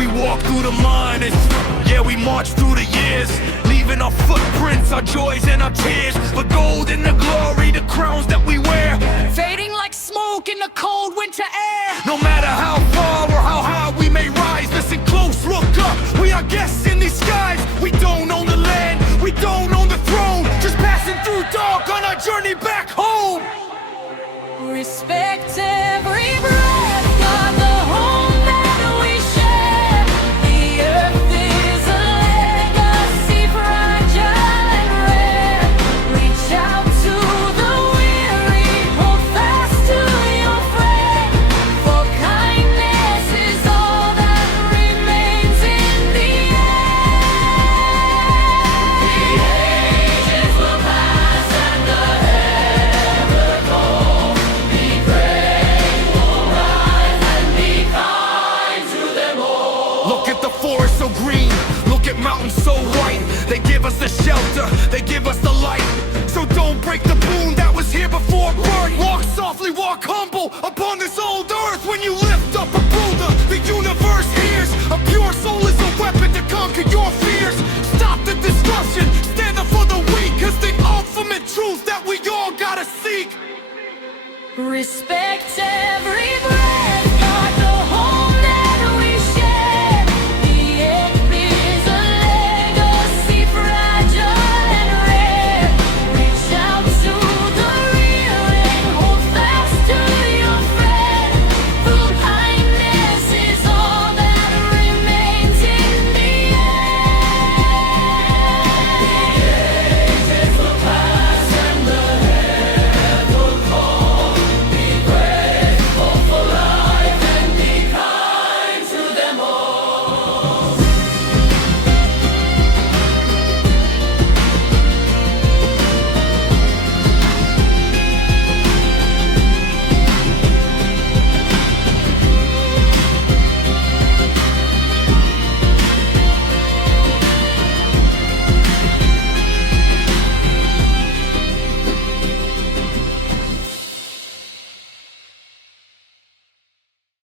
We walk through the mine and yeah, we march through the years, leaving our footprints, our joys and our tears. The gold and the glory, the crowns that we wear, fading like smoke in the cold winter air. no matter how far or how high we may rise, listen close, look up. We are guests in these skies. We don't own the land, we don't own the throne, just passing through dark on our journey back home. Respect every breath, God, the home that we share. The earth is a legacy, fragile and rare. Reach out to the weary, hold fast to your friend, for kindness is all that remains in the end. The ages will pass and the heaven fall. Be grateful, rise and be kind to them all. Look at the forest so green, look at mountains so white. They give us the shelter, they give us the light. So don't break the boon that was here before birth. Walk softly, walk humble upon this old earth. When you lift up